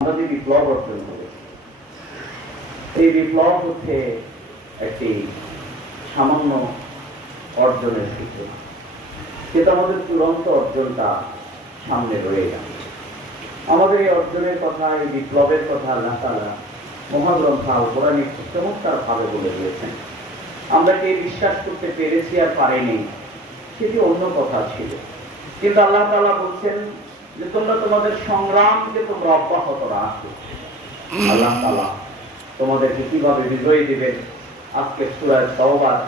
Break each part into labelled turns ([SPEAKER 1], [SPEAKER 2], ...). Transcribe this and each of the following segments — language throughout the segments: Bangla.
[SPEAKER 1] আমরা যে বিপ্লব অর্জন করেছি, এই বিপ্লব হচ্ছে একটি সামান্য অর্জনের সূচনা কিন্তু আমাদের চূড়ান্ত অর্জনটা সামনে রয়ে গেছে। আমাদের এই অর্জনের কথা, এই বিপ্লবের কথা তালা মহাগ্রন্থ কোরআনে চমৎকার ভাবে বলে দিয়েছেন। আমরা কি বিশ্বাস করতে পেরেছি আর পারিনি, সেটি অন্য কথা ছিল। কিন্তু আল্লাহ তালা বলছেন যে তোমরা তোমাদের সংগ্রামকে তোমরা অব্যাহত রাখো। আল্লাহ তালা তোমাদেরকে কীভাবে বিজয়ী দিবেন? আজকে সুরায় তওবার,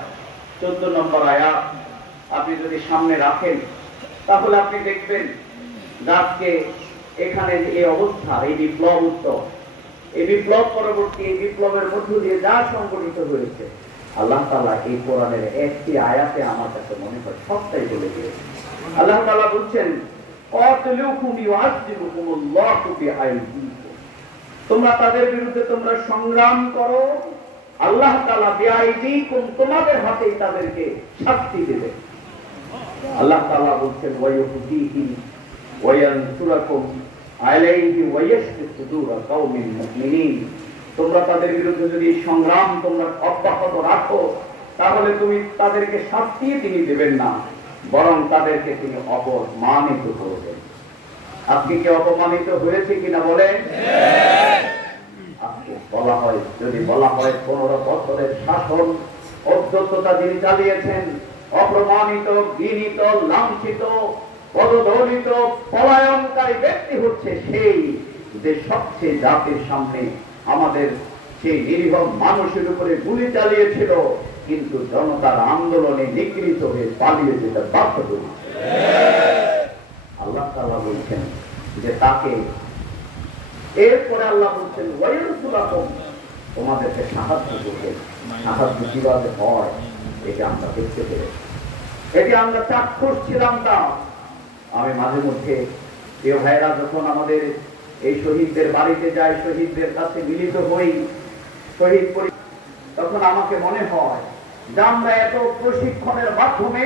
[SPEAKER 1] চোদ্দ নম্বর আয়াত। আপনি যদি সামনে রাখেন, তাহলে আপনি দেখবেন যে এখানে এই অবস্থা, এই বিপ্লব উত্তর। এই বিপ্লব পরবর্তী, এই বিপ্লবের মধ্য দিয়ে যা সংগঠিত হয়েছে, আল্লাহ তালা এই কোরআনের একটি আয়াতে আমার কাছে মনে হয় সবটাই বলে দিয়েছে আল্লাহ তালা বলছেন। তোমরা তাদের বিরুদ্ধে তোমরা সংগ্রাম করো। আল্লাহ তালা তোমাদের হাতেই তাদেরকে শাস্তি দেবে। আল্লাহ তাআলা বলছেন তোমরা তাদের বিরুদ্ধে যদি সংগ্রাম তোমরা অব্যাহত রাখো, তাহলে তুমি তাদেরকে শাস্তি তিনি দেবেন না। বরং তাদেরকে তিনি অপমানিত করবেন আপনি কি অপমানিত হয়েছে কিনা বলেন? আজকে বলা হয় যদি বলা হয় পনেরো বছরের শাসন অধ্যক্ষতা যিনি চালিয়েছেন অপ্রমাণিত লাঞ্ছিত পদদলিত পলায়নকারী ব্যক্তি হচ্ছে সেই যে সবচেয়ে জাতির সামনে আমাদের সেই নিরীহ মানুষের উপরে গুলি চালিয়েছিল। কিন্তু জনতার আন্দোলনে নিগৃহীত হয়ে পালিয়ে যেতে বাধ্য করেছে আল্লাহ তাআলা বলছেন যে তাকে এরপরে আল্লাহ বলছেন তোমাদেরকে সাহায্য করবেন সাহায্য কীভাবে হয়, এটা আমরা দেখতে পেরেছি। এটি আমরা চাক্ষুষ ছিলাম তা আমি মাঝে মধ্যে প্রিয় ভাইরা যখন আমাদের এই শহীদদের বাড়িতে যাই, শহীদদের কাছে মিলিত হই, শহীদ তখন আমাকে মনে হয় আমরা এত প্রশিক্ষণের মাধ্যমে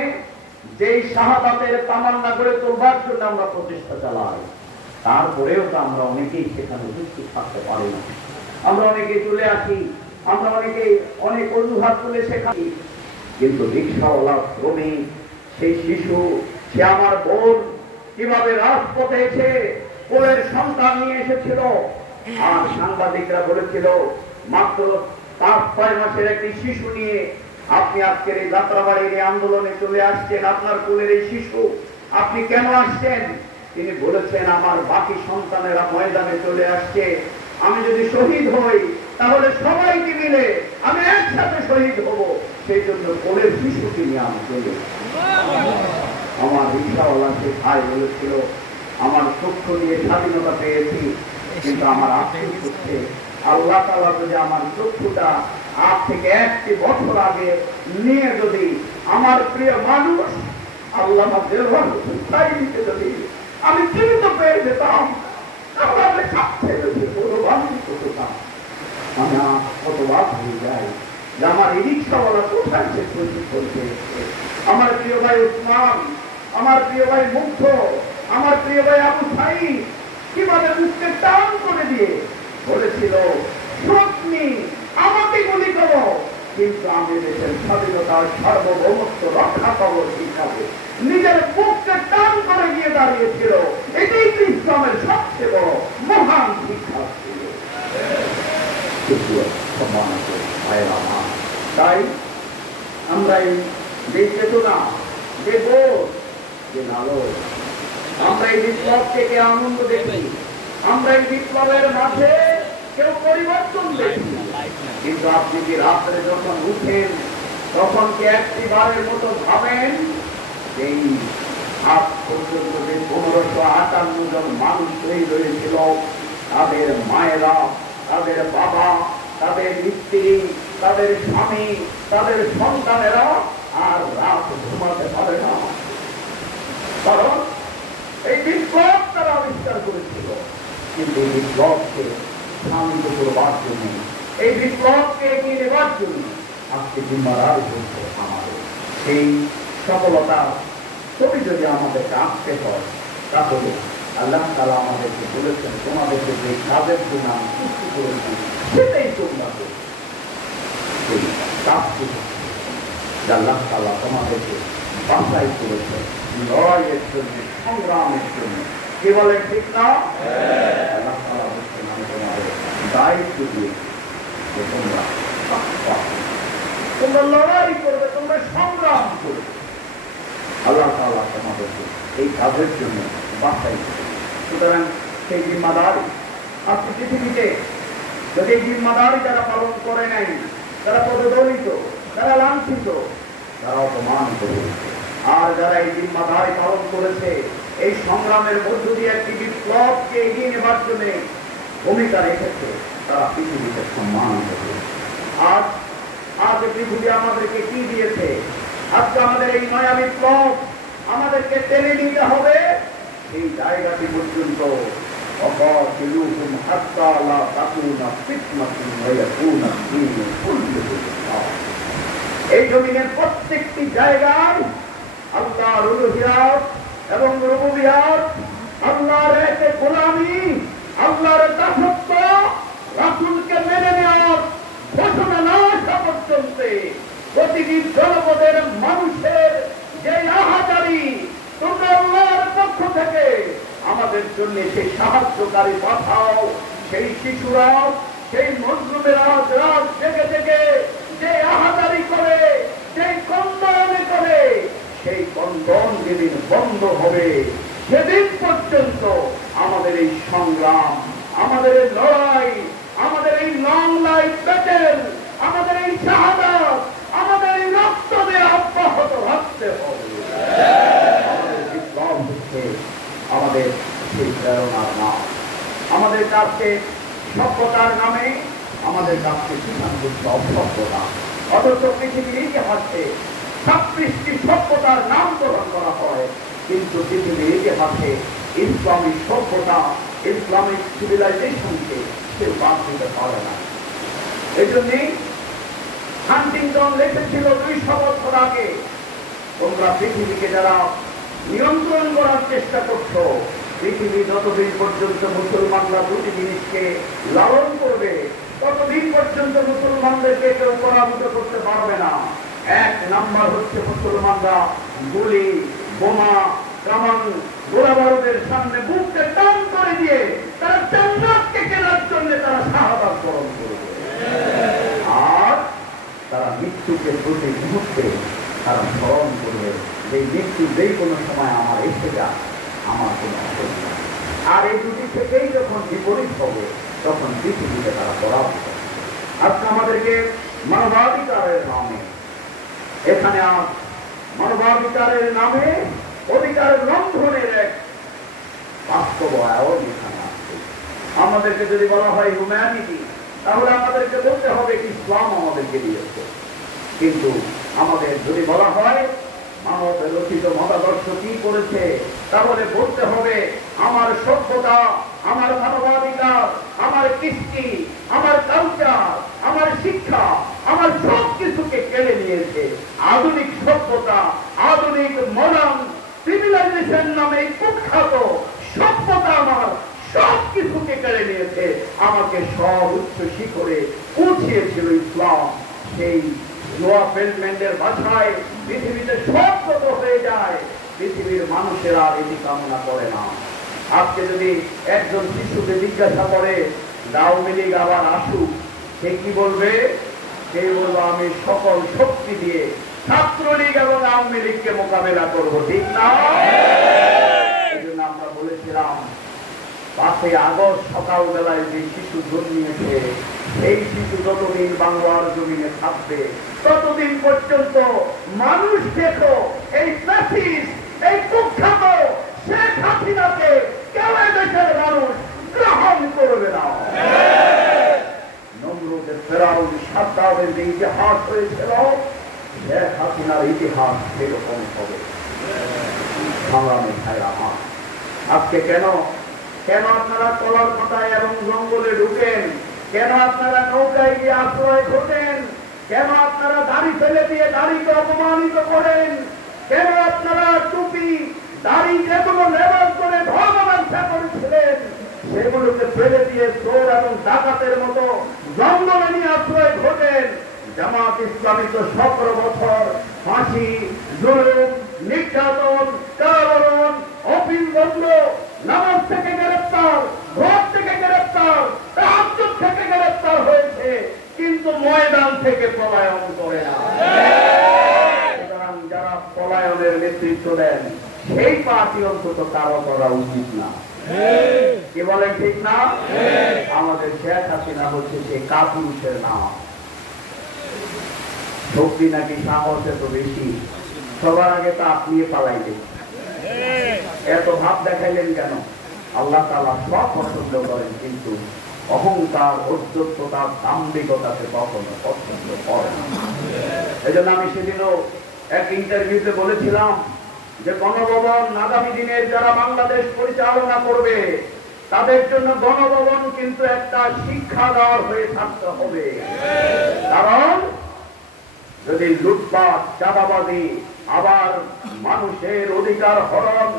[SPEAKER 1] যেই শাহাদাতের তামান্না গড়ে তোলবার জন্য আমরা প্রচেষ্টা চালাই, তারপরেও তো আমরা অনেকেই সেখানে উপস্থিত থাকতে পারি না। আমরা অনেকে চলে আসি, আমরা অনেকে অনেক অজুহাত তুলে শেখাই, কিন্তু রিক্সাওয়ালা শ্রমিক, সেই শিশু, সে আমার বোন, কীভাবে রাজপথে এসে কোলের সন্তান নিয়ে এসেছিল? আর সাংবাদিকরা বলেছিল, মাত্র পাঁচ ছয় মাসের একটি শিশু নিয়ে আপনি আজকের এই যাত্রাবাড়ির এই আন্দোলনে চলে আসছেন, আপনার কোলের এই শিশু, আপনি কেন আসছেন? তিনি বলেছেন, আমার বাকি সন্তানেরা ময়দানে চলে আসছে। আমি যদি শহীদ হই, তাহলে সবাইকে মিলে আমি একসাথে শহীদ হব। সেই জন্য কোলের শিশুকে নিয়ে আমি চলে আমার রিক্সাওয়ালা সে ভাই বলেছিল, আমার চক্ষু দিয়ে স্বাধীনতা পেয়েছি, কিন্তু আমার হচ্ছে, আল্লাহ তালা যদি আমার চক্ষুটা আজ থেকে একটি বছর আগে নিয়ে যদি আমার প্রিয় মানুষ আল্লাহ দিতে যদি আমি জীবিত পেয়ে যেতাম আমার আমার প্রিয় ভাই আমার প্রিয় ভাই আমার ভাই কীভাবে টান করে দিয়ে বলেছিল আমাকে গুলি করো। কিন্তু আমি দেশের স্বাধীনতার সার্বভৌমত্ব রক্ষা পাবো শিখাবে নিজের বুককে টান করে গিয়ে দাঁড়িয়েছিল। এটাই তো ইসলামের সবচেয়ে বড় মহান শিক্ষা ছিল। তাই আমরা এই যে চেতনা যে বোধ আমরা এই বিপ্লব থেকে আনন্দ দেখি। আমরা এই বিপ্লবের মাঝে কেউ পরিবর্তন দেখি কিন্তু আপনি কি রাত্রে যখন উঠেন, তখন কি একটি বারের মতো ভাবেন এই আজ পর্যন্ত যে পনেরোশো আটান্ন জন মানুষ শহীদ হয়েছিল, তাদের মায়েরা, তাদের বাবা, তাদের স্ত্রী, তাদের স্বামী, তাদের সন্তানেরা আর রাত ঘুমাতে পারে না। কারণ এই বিপ্লব তারা আবিষ্কার করেছিল। কিন্তু বিপ্লবকে শান্ত করবার জন্য এই বিপ্লবকে এগিয়ে নেবার জন্য আজকে জিম্মাদার হচ্ছে আমাদের সেই সফলতা ছবি যদি আমাদেরকে আঁকতে হয় তাহলে আল্লাহ তালা আমাদেরকে বলেছেন তোমাদেরকে যে কাজের জন্য আমি সৃষ্টি করেছি সেটাই। সেই কাজটি আল্লাহ তালা তোমাদেরকে বাছাই করেছে লড়াইয়ের জন্য সংগ্রামের জন্য। কি বলে ঠিক না? আল্লাহ তালা তোমাদের দায়িত্ব দিয়েছি যে তোমরা তোমরা লড়াই করবে, তোমরা সংগ্রাম করবে। আল্লাহ তাআলা তোমাদেরকে এই কাজের জন্য বাছাই করেছে। সুতরাং সেই জিম্মাদারি আজকে পৃথিবীতে যদি এই জিম্মাদারি যারা পালন করে নাই, তারা পদদলিত, তারা লাঞ্ছিত তারা অপমানিত হয়েছে আর যারা এই জিম্মাদারি পালন করেছে, এই সংগ্রামের মধ্য দিয়ে একটি বিপ্লবকে এগিয়ে নেবার জন্য ভূমিকা রেখেছে তারা পৃথিবীতে সম্মান হয়েছে আজ আজ পৃথিবী আমাদেরকে কি দিয়েছে? আজকে আমাদের এই নয়া বিপ্লব আমাদেরকে টেনে নিতে হবে। এই জায়গাটি পর্যন্ত দ্বীনু কুল্লুহু এই জমিনের প্রত্যেকটি জায়গায় আল্লাহর উলুহিয়াত এবং রুবুবিয়াত আল্লাহর গোলামি আল্লাহর দাসত্ব রাসূলকে মেনে নেওয়ার ঘোষণা না আসা পর্যন্ত প্রতিটি জনপদের মানুষের যে আহাজারি তোমরা আল্লাহর পক্ষ থেকে আমাদের জন্য সেই সাহায্যকারী পাঠাও। সেই শিশুরা, সেই মজলুমেরা রাত জেগে জেগে যে আহাজারি করে সেই কন্দন করে, সেই কন্দন যেদিন বন্ধ হবে, সেদিন পর্যন্ত আমাদের এই সংগ্রাম, আমাদের এই লড়াই, আমাদের এই লং লাইফ ব্যাটেল আমাদের এই শাহাদাত, আমাদের এই রক্ত দিয়ে অব্যাহত রাখতে হবে। আমাদের সেই প্রেরণার নাম আমাদের কাছে সভ্যতার নামে, আমাদের কাছে কিষাণ হচ্ছে অসভ্যতা। অথচ পৃথিবীর ইতিহাসে ছাব্বিশটি সভ্যতার নাম গ্রহণ করা হয়, কিন্তু পৃথিবীর ইতিহাসে ইসলামিক সভ্যতা ইসলামিক সিভিলাইজেশনকে কেউ বাদ দিতে পারে না। এই জন্যই হান্টিংটন লিখেছিল দুইশো বছর আগে, তোমরা পৃথিবীকে যারা নিয়ন্ত্রণ করার চেষ্টা করছ, পৃথিবী যতদিন পর্যন্ত মুসলমানরা দুটি জিনিসকে লালন করবে, ততদিন পর্যন্ত মুসলমানদেরকে কেউ পরাভূত করতে পারবে না। এক নাম্বার হচ্ছে মুসলমানরা গুলি, বোমা গোলাবারুদের সামনে বুককে টান করে দিয়ে তারা জান্নাতকে কেনার জন্য তারা শাহাদাত বরণ করবে আর তারা মৃত্যুকে প্রতি মুহূর্তে তারা স্মরণ করবে যে মৃত্যু যেই কোনো সময় আমার এসে যা আমার কোনো আর এই দুটি থেকেই যখন বিপরীত হবে, তখন পৃথিবীতে তারা পরাভূত। আজকে আমাদেরকে মানবাধিকারের নামে, এখানে আজ মানবাধিকারের নামে অধিকার লঙ্ঘনের এক আমাদেরকে যদি বলা হয় হিউম্যানিটি তাহলে আমাদেরকে বলতে হবে ইসলাম আমাদেরকে দিয়েছে। কিন্তু আমাদের যদি বলা হয় মানব রচিত মতাদর্শ কি করেছে, তাহলে বলতে হবে আমার সভ্যতা, আমার মানবাধিকার, আমার কৃষ্টি, আমার কালচার, আমার শিক্ষা, আমার সব কিছুকে কেড়ে নিয়েছে। আধুনিক সভ্যতা, আধুনিক মডার্ন সিভিলাইজেশন নামে কুখ্যাত সভ্যতা আমার সব কিছুকে কেড়ে নিয়েছে। আমাকে সব উচ্চ শিখরে পৌঁছিয়েছিল ইসলাম। সেই ভাষায় পৃথিবীতে হয়ে যায়। পৃথিবীর মানুষেরা এটি কামনা করে না। আজকে যদি একজন শিশুকে জিজ্ঞাসা করে আওয়ামী লীগ আবার আসুক, সে কি বলবে? সে বলব, আমি সকল শক্তি দিয়ে ছাত্রলীগ এবং আওয়ামী লীগকে মোকাবেলা করব ঠিক না? এই জন্য আমরা বলেছিলাম পাঁচই আগস্ট সকালবেলায় যে শিশু জন্মিয়েছে এই শিশু যতদিন বাংলার জমিনে থাকবে ততদিন পর্যন্ত মানুষ দেখো এই ফ্যাসিস্ট এই কুখ্যাত শেখ হাসিনাকে কেউ দেশের মানুষ গ্রহণ করবে না। নমরুদের ফেরাউন সাদ্দামের যে ইতিহাস হয়েছিল শেখ হাসিনার ইতিহাস সেরকম হবে সংগ্রামে ভাইরা আমার আজকে কেন? কেন আপনারা কলার পাতায় এবং জঙ্গলে ঢুকেন? কেন আপনারা নৌকায় গিয়ে আশ্রয় খোঁজেন কেন আপনারা দাড়ি ফেলে দিয়ে দাড়িকে অপমানিত করেন? কেন আপনারা টুপি, দাড়ি যেগুলো লেবাস করে ধর্ম করেছিলেন, সেগুলোকে ফেলে দিয়ে চোর এবং ডাকাতের মতো জঙ্গলে নিয়ে আশ্রয় ঘটেন? জামাত ইসলামী তো সতেরো বছর ফাঁসি জুলুম নির্যাতন কারাবরণ অফিস বন্ধ নামাজ থেকে গ্রেপ্তার ভোট থেকে গ্রেপ্তার তাহাজ্জুদ থেকে গ্রেপ্তার হয়েছে কিন্তু ময়দান থেকে পলায়ন করে না। সুতরাং যারা পলায়নের নেতৃত্ব দেন সেই পার্টি অন্তত কারও করা উচিত না। কি বলেন ঠিক না? আমাদের শেখ হাসিনা হচ্ছে সেই কাপুরুষের নাম। শক্তি নাকি সাহস এত বেশি? সবার আগে তো আপনি পালাইলেন। এত ভাব দেখাইলেন কেন? আল্লাহ তালা সব পছন্দ করেন, কিন্তু অহংকার ঔদ্ধত্যতা দাম্ভিকতাকে কখনো পছন্দ করে না। এই জন্য আমি সেদিনও এক ইন্টারভিউতে বলেছিলাম যে গণভবন আগামী দিনের যারা বাংলাদেশ পরিচালনা করবে তাদের জন্য গণভবন কিন্তু একটা শিক্ষাগার হয়ে থাকতে হবে। কারণ যদি লুটপাট চাঁদাবাদী আবার মানুষের অধিকার হরণ,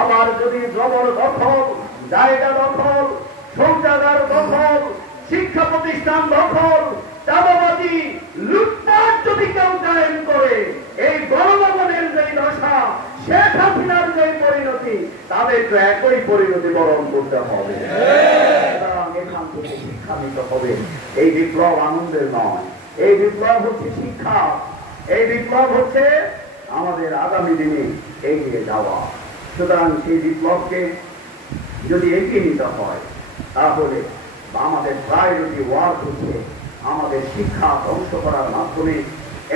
[SPEAKER 1] আবার যদি জবর দখল, জায়গা দখল শৌচাগার দখল, শিক্ষা প্রতিষ্ঠান দখল চাঁদাবাদী লুটপাট যদি কেউ কায়েম করে, এই গণভবনের যে দশা শেখ হাসিনার যে পরিণতি, তাদের তো একই পরিণতি বরণ করতে হবে। এই বিপ্লব আনন্দের নয়। এই বিপ্লব হচ্ছে শিক্ষা। এই বিপ্লব হচ্ছে আমাদের আগামী দিনে এগিয়ে যাওয়া। সুতরাং সেই বিপ্লবকে যদি এগিয়ে নিতে হয়, তাহলে আমাদের প্রায়োরিটি ওয়ার্ক হচ্ছে আমাদের শিক্ষা ধ্বংস করার মাধ্যমে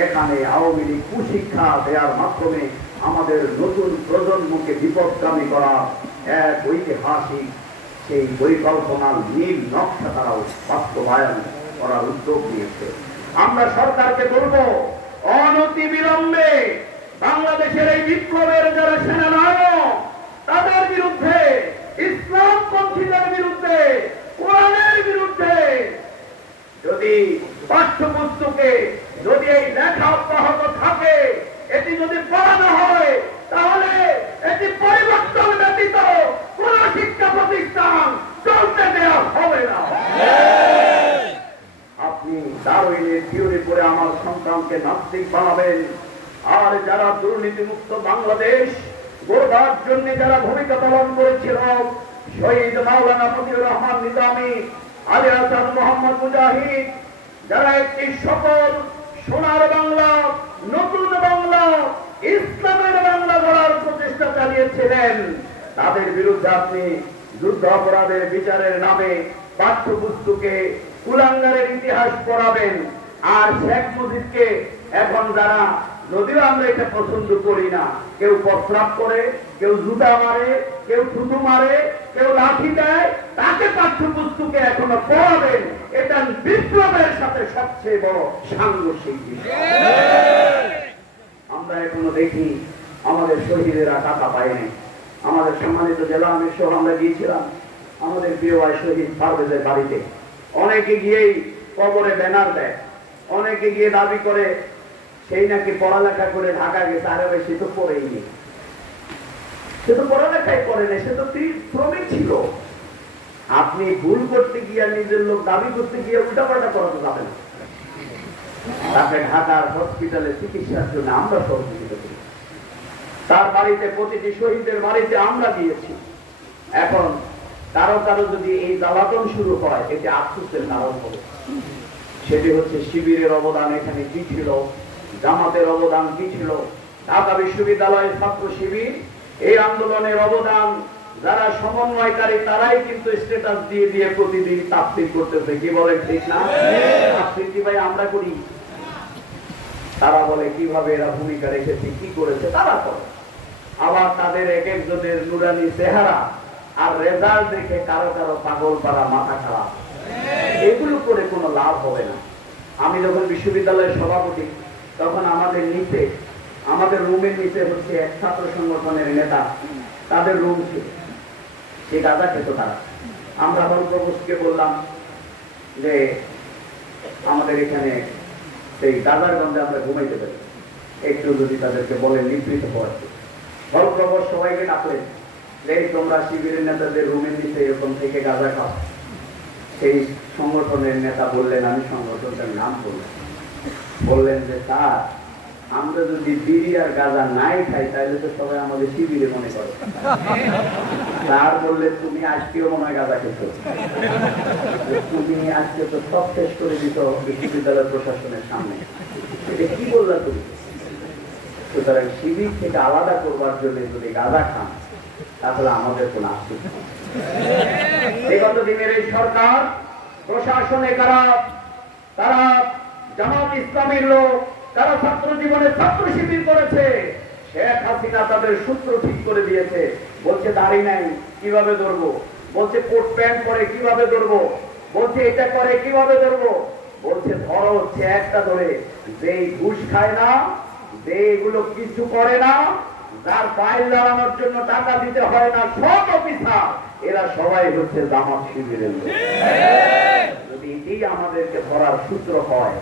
[SPEAKER 1] এখানে আওয়ামী লীগ কুশিক্ষা দেওয়ার মাধ্যমে আমাদের নতুন প্রজন্মকে বিপদগামী করা এক ঐতিহাসিক সেই পরিকল্পনার নীল নকশা তারাও বাস্তবায়ন করার উদ্যোগ নিয়েছে। আমরা সরকারকে বলব অনতি বিলম্বে বাংলাদেশের এই বিপ্লবের যারা সেনানায়ক, তাদের বিরুদ্ধে ইসলাম ইসলামপন্থীদের বিরুদ্ধে, কোরআনের বিরুদ্ধে যদি পাঠ্যপুস্তকে যদি এই লেখা অব্যাহত থাকে এটি যদি পড়ানো হয় তাহলে এটি পরিবর্তন ব্যতীত কোন শিক্ষা প্রতিষ্ঠান চলতে দেওয়া হবে না। আপনি দারুইনের থিওরি পড়ে আমার সন্তানকে নাস্তিক বানাবেন। আর যারা দুর্নীতিমুক্ত বাংলাদেশ গড়বার জন্য যারা ভূমিকা পালন করেছিল শহীদ মাওলানা ফজিলুর রহমান নিজামী আলী হাসান মোহাম্মদ মুজাহিদ, যারা একটি সফল সোনার বাংলা, নতুন বাংলা, ইসলামের বাংলা গড়ার প্রচেষ্টা চালিয়েছিলেন। তাদের বিরুদ্ধে আপনি যুদ্ধ অপরাধের বিচারের নামে পাঠ্যপুস্তকে কুলাঙ্গারের ইতিহাস পড়াবেন। আর শেখ মুজিবকে এখন যারা যদিও আমরা এটা পছন্দ করি না, কেউ প্রস্রাব করে, কেউ জুতা মারে, কেউ থুতু মারে, কেউ লাঠি দেয়, তাকে পাঠ্যপুস্তকে এখনও পড়াবেন, এটা বিপ্লবের সাথে সবচেয়ে বড় সাংঘর্ষিক আমরা এখনও দেখি আমাদের শহীদেরা টাকা পায়নি আমাদের সম্মানিত জেলা আমির সহ আমরা গিয়েছিলাম আমাদের প্রিয় শহীদ পারভেজের বাড়িতে। অনেকে গিয়েই কবরে ব্যানার দেয়, অনেকে গিয়ে দাবি করে সেই নাকি পড়ালেখা করে ঢাকা গেছে, আরে ভাই, সে তো পড়েই নি। সে তো পড়ালেখাই করে নাই, সে তো শ্রমিক ছিল। আপনি ভুল করতে গিয়ে নিজের লোক দাবি করতে গিয়ে উল্টাপাল্টা করাতে যাবে তাকে ঢাকার হসপিটালে চিকিৎসার জন্য আমরা সহযোগিতা করি। তার বাড়িতে প্রতিটি শহীদের বাড়িতে আমরা দিয়েছি এখন কারও কারও যদি এই জ্বালাতন শুরু হয় এটি আফসোসের কারণ হবে। সেটি হচ্ছে শিবিরের অবদান, এখানে কি ছিল? জামাতের অবদান কি ছিল? ঢাকা বিশ্ববিদ্যালয়ের ছাত্র শিবির এই আন্দোলনের অবদান যারা সমন্বয়কারী তারাই কিন্তু স্ট্যাটাস দিয়ে দিয়ে প্রতিদিন তাফসির করতেছে। কি বলে ঠিক না? তাফসির কি ভাই আমরা করি? তারা বলে কীভাবে এরা ভূমিকা রেখেছে কি করেছে তারা করে। আবার তাদের এক একজনের নুরানি চেহারা আর রেজাল্ট দেখে কারও কারও পাগল পাড়া মাথা খারাপ। এগুলো করে কোনো লাভ হবে না। আমি যখন বিশ্ববিদ্যালয়ের সভাপতি তখন আমাদের নিচে, আমাদের রুমের নিচে হচ্ছে এক ছাত্র সংগঠনের নেতা। তাদের রুম ছিল। সেই দাদা খেত তারা। আমরা প্রভুকে বললাম যে, আমাদের এখানে সেই দাদার গন্ধে আমরা ঘুমাইতে পারি। একটু যদি তাদেরকে বলে নিবৃত পড়াতে বলপ্রবর সবাইকে ডাকলেন এই তোমরা শিবিরের নেতাদের রুমের নিচে এরকম থেকে গাঁজা খাও। সেই সংগঠনের নেতা বললেন, আমি সংগঠনটার নাম বললেন বললেন যে স্যার আমরা যদি বিড়ি আর গাঁজা নাই খাই তাহলে তো সবাই আমাদের শিবিরে মনে করে। স্যার বললেন তুমি আজকেও মনে হয় গাঁজা খেতো তুমি আজকে তো সব শেষ করে দিত বিশ্ববিদ্যালয় প্রশাসনের সামনে। এটা কি বললা তুমি? সুতরাং শিবির থেকে আলাদা করবার জন্য যদি গাঁজা খান তাহলে আমাদের কোন আশ্চর্য নেই। বিগত দিনের এই সরকার? প্রশাসনে কারা? তারা জামাত ইসলামের লোক তারা ছাত্র জীবনে ছাত্র শিবির করেছে শেখ হাসিনা তাদের সূত্র ঠিক করে দিয়েছে। বলছে দাড়ি নাই কীভাবে ধরবো? বলছে কোট প্যান্ট পরে কীভাবে ধরবো? বলছে এটা করে কীভাবে ধরবো? বলছে ধরো হচ্ছে একটা ধরে যে ঘুষ খায় না যে এগুলো কিছু করে না যার পায়ের লাগানোর জন্য টাকা দিতে হয় না সব অফিসার এরা সবাই হচ্ছে জামাত শিবিরের যদি এটি আমাদেরকে ধরার সূত্র হয়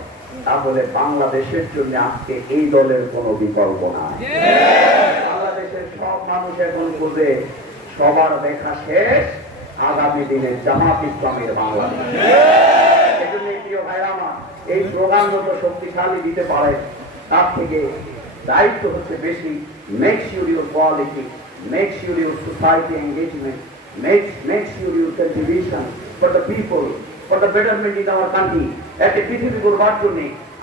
[SPEAKER 1] তাহলে বাংলাদেশের জন্য আজকে এই দলের কোনো বিকল্প নাই। বাংলাদেশের সব মানুষ এখন বুঝে সবার দেখা শেষ, আগামী দিনে জামাত ইসলামের বাংলাদেশ। এই শক্তিশালী দিতে পারে, তার থেকে দায়িত্ব হচ্ছে বেশি। Make sure your quality make sure your society engagement make make sure your contribution for the people for the betterment in our country একটা পৃথিবী করবার জন্য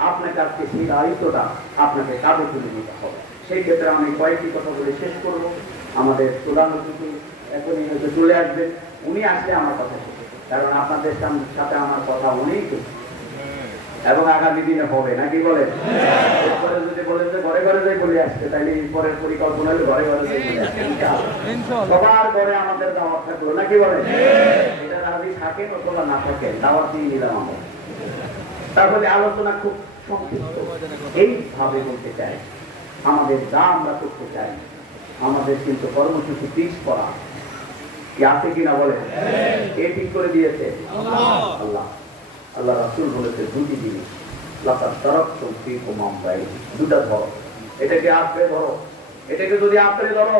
[SPEAKER 1] আপনাকে আজকে সেই দায়িত্বটা আপনাকে কাঁধে তুলে নিতে হবে। সেই ক্ষেত্রে আমি কয়েকটি কথা বলে শেষ করব। আমাদের প্রধান অতিথি এখনই হয়তো চলে আসবেন। উনি আসলে আমার কথা শেষ কারণ আপনাদের সাথে আমার কথা অনেক। এবং আগামী দিনে হবে নাকি বলেন? এরপরে যদি বলেন যে ঘরে ঘরে যাই বলে আসছে তাহলে পরের পরিকল্পনা হলে ঘরে ঘরে যাই বলে আসছে সবার ঘরে আমাদের দাওয়াত থাকল নাকি বলেন? রাজি থাকেন অথবা না থাকেন দাওয়াত দিয়ে নিলাম আমরা। তারপরে আলোচনা খুব সংক্ষিপ্ত। এইভাবে বলতে চাই আমাদের যা আমরা করতে চাই আমাদের কিন্তু কর্মসূচি পিস করা। কি আছে কিনা বলেন? এ ঠিক করে দিয়েছে? আল্লাহ। আল্লাহ। রাসুল বলেছে দুটি জিনিস। লাফার তরফ শক্তি দেয় দুটা ধরো। এটাকে আঁকড়ে ধরো। এটাকে যদি আঁকড়ে ধরো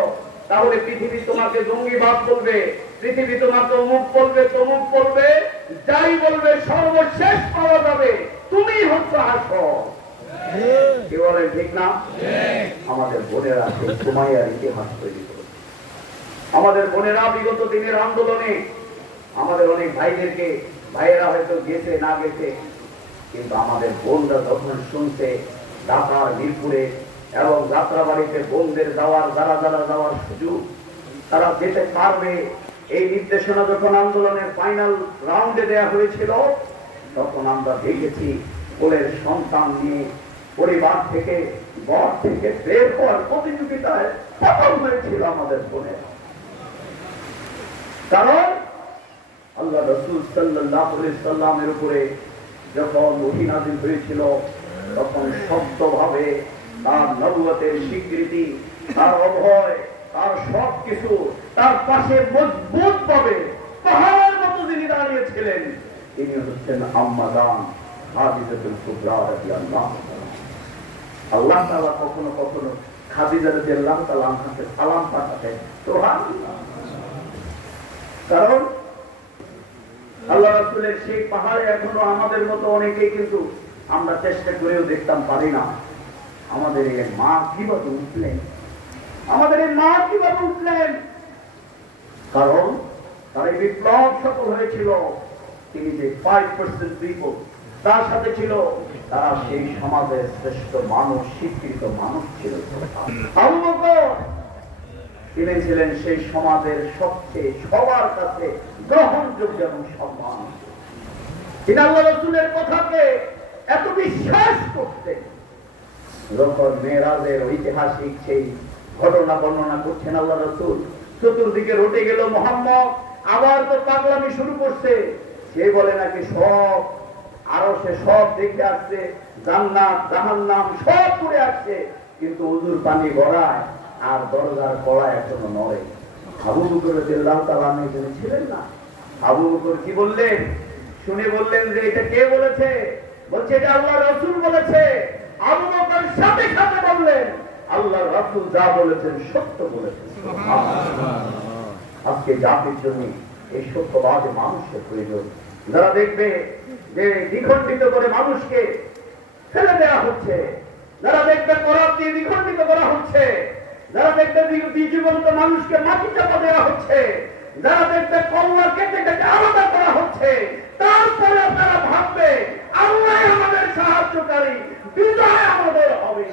[SPEAKER 1] তাহলে পৃথিবী তোমাকে জঙ্গিবাদ বলবে, পৃথিবী তোমাকে অমুক বলবে, তমুক বলবে, যাই বলবে, সর্বশেষ পাওয়া যাবে। তুমি হচ্ছে আমাদের বোনেরা সেই তৈরি করেছে। আমাদের বোনেরা বিগত দিনের আন্দোলনে আমাদের অনেক ভাইদেরকে, ভাইয়েরা হয়তো গেছে, না গেছে, কিন্তু আমাদের বোনরা যখন শুনছে, ঢাকার মিরপুরে এবং যাত্রাবাড়িতে বোনদের যাওয়ার, যারা যারা যাওয়ার সুযোগ, তারা যেতে পারবে। এই নির্দেশনা যখন আন্দোলনের ফাইনাল রাউন্ডে দেয়া হয়েছিল, তখন আমরা দেখেছি কোলের সন্তান নিয়ে পরিবার থেকে, ঘর থেকে বের হওয়ার প্রতিযোগিতায় সফল হয়েছিল আমাদের বোনের। কারণ আল্লাহ রসুল সাল্লাহ সাল্লামের উপরে যখন মহিনাদিন হয়েছিল, তখন শব্দভাবে তার নবুয়তের স্বীকৃতি, তার অভয়, তার সব কিছু তার পাশে মজবুত ভাবে পাহাড়ের মতো যিনি দাঁড়িয়েছিলেন, তিনি হচ্ছেন কারণ আল্লাহ সেই পাহাড়ে এখনও আমাদের মতো অনেকেই কিন্তু আমরা চেষ্টা করেও দেখতাম, পারি না। আমাদের মা কীভাবে উঠলেন? আমাদের মা কীভাবে উঠলেন? কারণ তার এই বিপ্লব সফল হয়েছিল। তিনি যে ফাইভ পার্সেন্ট পিপল তার সাথে ছিল, তারা সেই সমাজের শ্রেষ্ঠ মানুষ স্বীকৃত মানুষ ছিল। তিনি ছিলেন সেই সমাজের সবচেয়ে সবার কাছে গ্রহণযোগ্য এবং সম্মান। তিনি আল্লাহ রসুলের কথাকে এত বিশ্বাস করতেন ঐতিহাসিক সেই ঘটনা বর্ণনা করছেন আল্লাহ রসুল, চতুর্দিকে রটে গেল মোহাম্মদ, আবার তো পাগলামি শুরু করছে। সে বলে নাকি সব, আরও সে সব দেখে আসছে সব আসছে। কিন্তু উজুর পানি গড়ায় আর দরজার কড়া এখনও নড়ে। আবু বকর ছিলেন না। আবু বকর কি বললেন? শুনে বললেন যে এটা কে বলেছে? বলছে এটা আল্লাহ রসুল বলেছে। আবু করে মানুষকে ফেলে দেওয়া হচ্ছে, যারা দেখবে করার দিয়ে করা হচ্ছে, যারা দেখবে বিজীবন্ত মানুষকে মাটি চাপা দেওয়া হচ্ছে কেটে কেটে আলাদা করা হচ্ছে, তারপরে তারা ভাববে, আল্লাহ আমাদের সাহায্যকারী, বিজয় আমাদের হবে।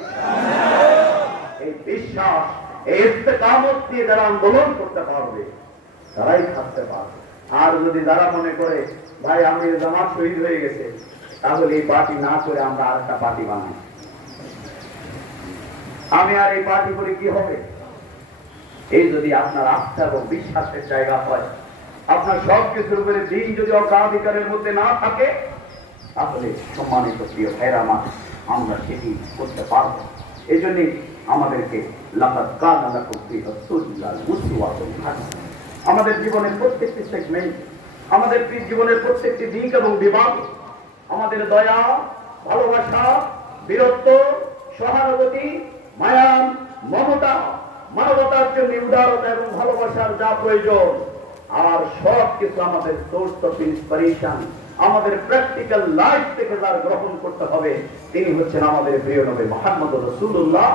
[SPEAKER 1] এই বিশ্বাস আর যদি যারা মনে করে, ভাই, আমি জামাত শহীদ হয়ে গেছে, তাহলে এই পার্টি না করে আমরা আর একটা পার্টি বানাই। আমি আর এই পার্টি করে কি হবে? এই যদি আপনার আস্থা এবং বিশ্বাসের জায়গা হয়, আপনার সব কিছুর উপরে দিন যদি অগ্রাধিকারের মধ্যে না থাকে, তাহলে সম্মানিত প্রিয় ভাইরা আমার সেটি করতে পারব। এই জন্যই আমাদেরকে আমাদের জীবনের প্রত্যেকটি সেগমেন্ট, আমাদের জীবনের প্রত্যেকটি দিক এবং বিভাগ, আমাদের দয়া, ভালোবাসা, বীরত্ব, সহানুভূতি মায়ান মমতা মানবতার জন্য উদারতা এবং ভালোবাসার যা প্রয়োজন, আর সব কিছু আমাদের ইন্সপিরেশন আমাদের প্র্যাকটিক্যাল লাইফ থেকে যার গ্রহণ করতে হবে, তিনি হচ্ছেন আমাদের প্রিয় নবী মোহাম্মদ রসুল্লাহ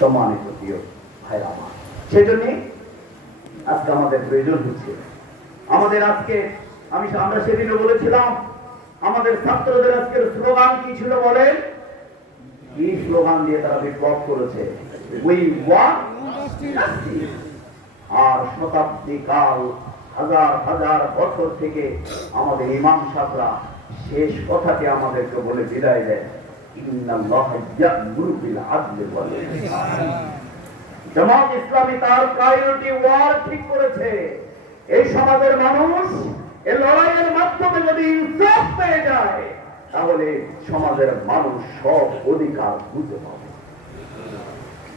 [SPEAKER 1] সম্মানিত সেজন্য আজকে আমাদের প্রয়োজন হচ্ছে, আমাদের আজকে, আমি আমরা সেদিনও বলেছিলাম, আমাদের ছাত্রদের আজকের স্লোগান কি ছিল বলেন? কি স্লোগান দিয়ে তারা বিপ্লব করেছে। আর শতাব্দী কাল হাজার হাজার বছর থেকে আমাদের ইমাম সাহরা শেষ কথাটি আমাদেরকে বলে বিদায় দেয়। মানুষ, এই লড়াইয়ের মাধ্যমে যদি ইনসাফ পেয়ে যায় তাহলে সমাজের মানুষ সব অধিকার বুঝে পাবে।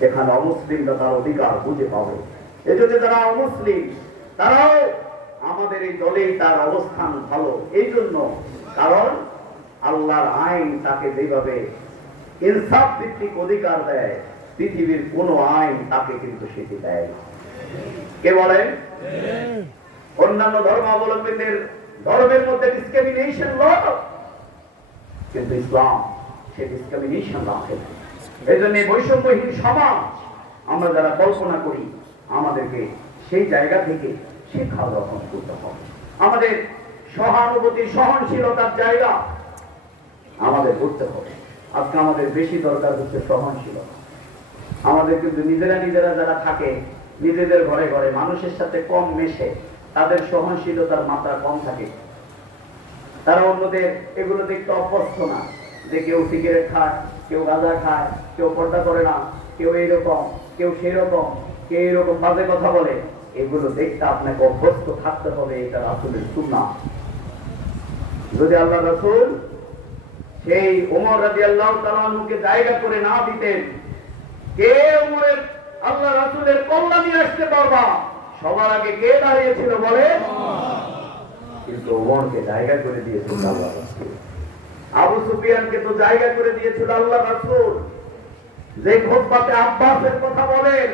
[SPEAKER 1] এখানে অমুসলিমরা তার অধিকার বুঝে পাবে। এজন্য যারা অমুসলিম তারাও আমাদের এই দলেই তার অবস্থান ভালো। এই জন্য কারণ আল্লাহর আইন তাকে যেভাবে ইনসাফ ভিত্তিক অধিকার দেয় পৃথিবীর কোন আইন তাকে কিন্তু সেটি দেয় না। কে বলেন অন্যান্য ধর্মাবলম্বীদের ধর্মের মধ্যে ডিসক্রিমিনেশন ল কিন্তু ইসলাম সে ডিসক্রিমিনেশন রাখে এই জন্য বৈষম্যহীন সমাজ, আমরা যারা কল্পনা করি, আমাদেরকে সেই জায়গা থেকে শিক্ষা গ্রহণ করতে হবে। আমাদের সহানুভূতি, সহনশীলতার জায়গা আমাদের করতে হবে। আজকে আমাদের বেশি দরকার হচ্ছে সহনশীলতা। আমাদের কিন্তু নিজেরা নিজেরা যারা থাকে, নিজেদের ঘরে ঘরে মানুষের সাথে কম মেশে, তাদের সহনশীলতার মাত্রা কম থাকে। তারা অন্যদের এগুলো দেখতে অভ্যস্ত না। যে কেউ সিগারেট খায়, কেউ গাঁজা খায়, কেউ পর্দা করে না, কেউ এইরকম, কেউ সেই রকম কেউ এইরকম বাজে কথা বলে। এগুলো দেখতে আপনাকে অভ্যস্ত থাকতে হবে, এটা রাসুলের সুন্না যদি আল্লাহ রাসুল সেই ওমর রাজি আল্লাহ তালানুকে জায়গা করে না দিতেন, কে ওমরের আল্লাহ রাসুলের কল্যাণ আসতে পারবা? সবার আগে কে দাঁড়িয়েছিল বলে কিন্তু ওমরকে জায়গা করে দিয়েছিল আল্লাহ আবু সুফিয়ানকে তো জায়গা করে দিয়েছিল আল্লাহ রাসূল। যে খোদবাতে আব্বাসের কথা বলেন,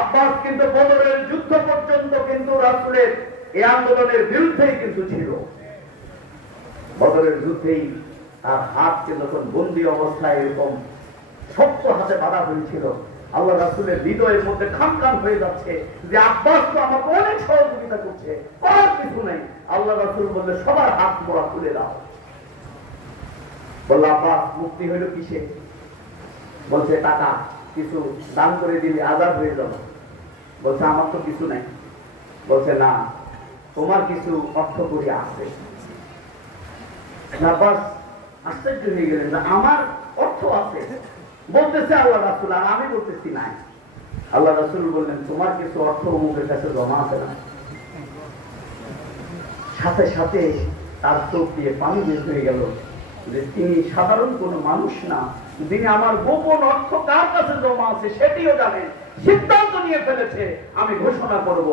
[SPEAKER 1] আব্বাস কিন্তু বদরের যুদ্ধ পর্যন্ত কিন্তু রাসূলের এই আন্দোলনের বিরুদ্ধেই কিন্তু ছিল। বদরের যুদ্ধেই তার হাতকে যখন বন্দি অবস্থায় এরকম শক্ত হাতে বাধা হয়েছিল। আল্লাহ রাসুলের হৃদয়ের মধ্যে খান খান হয়ে যাচ্ছে যে আব্বাস তো আমাকে অনেক সহযোগিতা করছে। করার কিছু নেই। আল্লাহ রাসুল বললে, সবার হাত মোড়া খুলে দাও। বলল, আব্বাস, মুক্তি হইল কিসে? বলছে, টাকা, কিছু দান করে দিলে আজাদ হয়ে যাব। বলছে, আমার তো কিছু নাই। বলছে, না, তোমার কিছু অর্থ করি আছে। নাবাস আশ্চর্য হয়ে গেলেন আমার অর্থ আছে? বলতেছে আল্লাহ রাসুল, আর আমি বলতেছি নাই আল্লাহ রাসুল বললেন, তোমার কিছু অর্থ অমুকের কাছে জমা আছে না সাথে সাথে তার চোখ দিয়ে পানি বের হয়ে গেল যে তিনি সাধারণ কোনো মানুষ না তিনি আমার গোপন অর্থ কার কাছে জমা আছে সেটিও জানেন, সিদ্ধান্ত নিয়ে ফেলেছে, আমি ঘোষণা করব।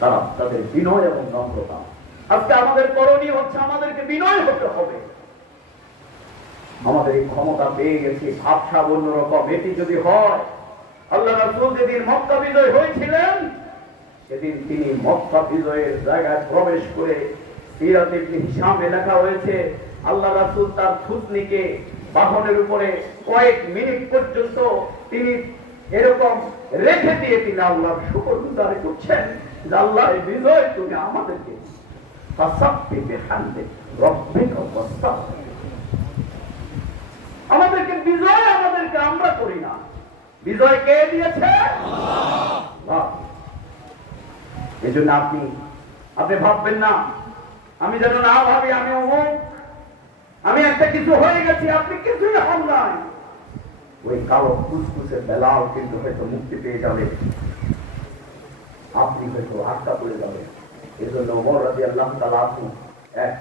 [SPEAKER 1] তারা তাদের বিনয় এবং নম্রতা আজকে আমাদের করণীয় হচ্ছে, আমাদেরকে বিনয় হতে হবে। আমাদের এই ক্ষমতা পেয়ে গেছি ভাবসা অন্যরকম এটি যদি হয়, আল্লাহ রাসূল যেদিন মক্কা বিজয় হয়েছিলেন, সেদিন তিনি মক্কা বিজয়ের জায়গায় প্রবেশ করে সিরাতে হিশামে লেখা হয়েছে, আল্লাহ রাসূল তার থুতনিকে বাহনের উপরে কয়েক মিনিট পর্যন্ত তিনি এরকম রেখে দিয়ে তিনি আল্লাহর শুকর করছেন যে, আল্লাহ বিজয় তুমি আমাদেরকে আমাদেরকে বিজয় আমাদেরকে আমরা করি না। বিজয় কে দিয়েছে। এই জন্য আপনি আপনি ভাববেন না, আমি যেন না ভাবি, আমি আমি একটা কিছু হয়ে গেছি, আপনি কিছুই হন নাই। ওই কালো ফুসফুসে বেলাও কিন্তু হয়তো মুক্তি পেয়ে যাবে। আপনি হয়তো আটকা পড়ে যাবেন।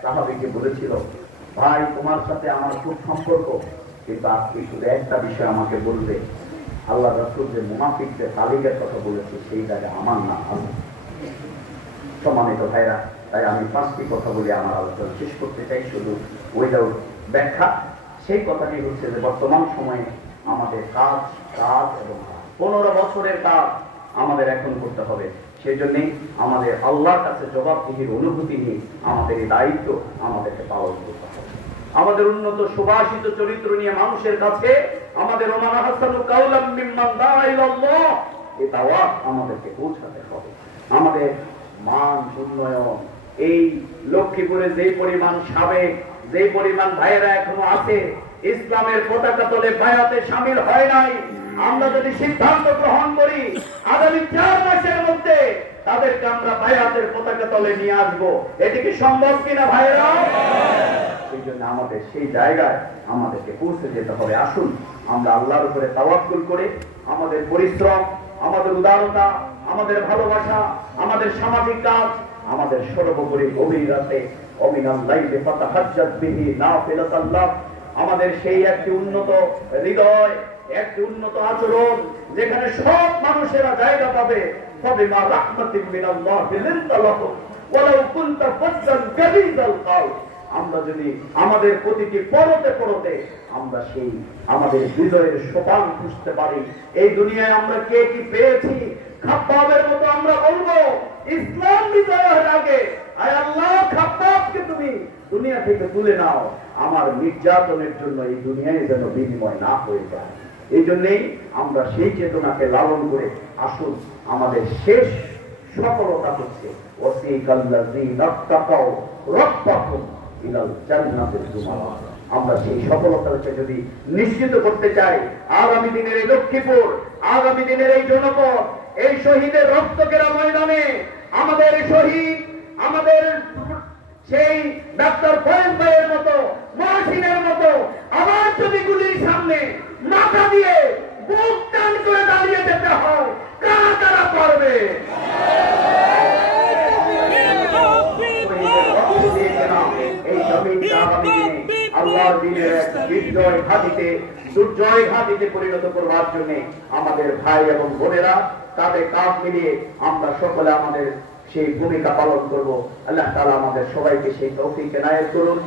[SPEAKER 1] আল্লাহ বলেছিল, ভাই, তোমার সাথে আমার খুব সম্পর্ক, কিন্তু আজকে শুধু একটা বিষয় আমাকে বলবে। আল্লাহ রসুল যে তালিকার কথা বলেছে, সেই জায়গায় আমার আছে। সম্মানিত ভাইরা, তাই আমি পাঁচটি কথা বলে, আমার আলোচনা শেষ করতে চাই। শুধু ওইটাও ব্যাখ্যা, সেই কথাটি হচ্ছে যে বর্তমান সময়ে আমাদের কাজ কাজ এবং কাজ। পনেরো বছরের কাজ আমাদের এখন করতে হবে। সেই জন্যই আমাদের আল্লাহর কাছে জবাবদিহির অনুভূতি নিয়ে আমাদের এই দায়িত্ব আমাদেরকে পালন করতে হবে। আমাদের উন্নত সুভাষিত চরিত্র নিয়ে মানুষের কাছে আমাদের আমাদেরকে পৌঁছাতে হবে। আমাদের মান উন্নয়ন, এই লক্ষ্মীপুরে যে পরিমাণ সাবেক, যে পরিমাণ ভাইয়েরা এখনও আছে, ইসলামের পতাকা তলে বায়াতে সামিল হয় নাই। আমরা যদি সিদ্ধান্ত গ্রহণ করি, আগামী চার মাসের মধ্যে তাদেরকে আমরা বায়াতের পতাকা তলে নিয়ে আসব। এটি কি সম্ভব কিনা ভাইয়েরা? সেই জন্য আমাদের সেই জায়গায় আমাদেরকে পৌঁছে যেতে হবে। আসুন, আমরা আল্লাহর উপরে তাওয়াক্কুল করে আমাদের পরিশ্রম, আমাদের উদারতা, আমাদের ভালোবাসা, আমাদের সামাজিক কাজ, আমাদের সর্বোপরি গভীর রাতে অমিনাল লাইলে ফাতাহাজ্জাত বিহি নাফিলাতাল্লাহ, আমাদের সেই একটি উন্নত হৃদয় একটি উন্নত আচরণ যেখানে সব মানুষেরা জায়গা পাবে। তবে মা রাহমাতিন মিনাল্লাহি আমরা যদি আমাদের প্রতিটি পরতে পরতে আমরা সেই আমাদের হৃদয়ের সোপান খুঁজতে পারি। এই দুনিয়ায় আমরা কে কি পেয়েছি? খাপ্পাবের মতো আমরা বলব, ইসলাম বিজয়ের আগে। আয় আল্লাহ খাপ্পাবকে তুমি দুনিয়া থেকে তুলে নাও। আমার নির্যাতনের জন্য এই দুনিয়ায় যেন বিনিময় না হয়ে যায়। এই জন্যেই আমরা সেই চেতনাকে লালন করে আসুন, আমাদের শেষ সফলতা হচ্ছে আমরা সেই সফলতাকে যদি নিশ্চিত করতে চাই, আগামী দিনের এই লক্ষ্মীপুর, আগামী দিনের এই জনপদ, এই শহীদের রক্তকেরা ময়দানে আমাদের শহীদ, আমাদের সেই ডাক্তার ফয়েজ ভাইয়ের মতো, মহাসিনের মতো, আবার যদি গুলির সামনে মাথা দিয়ে বুক টান করে দাঁড়িয়ে যেতে হয়। কারা কারা পারবে? আমাদের ভাই এবং বোনেরা, তাদের কাজ মিলিয়ে আমরা সকলে আমাদের সেই ভূমিকা পালন করব। আল্লাহ তাআলা আমাদের সবাইকে সেই তৌফিক করুন।